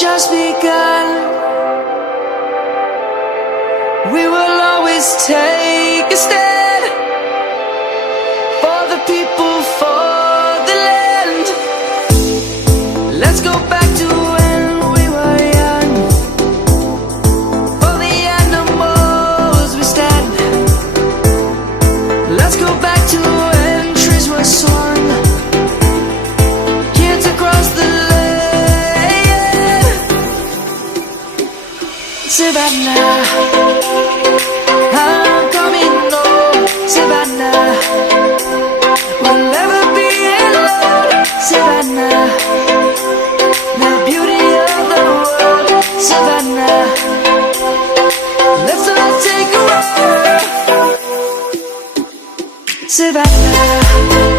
just begun. We will always take a stand for the people, for the land. Let's go back to when we were young. For the animals we stand. Let's go back to when trees were swung. Kids across the land. Savannah, I'm coming home. Savannah, we'll never be alone. Savannah, the beauty of the world. Savannah, let's all take a walk. Savannah.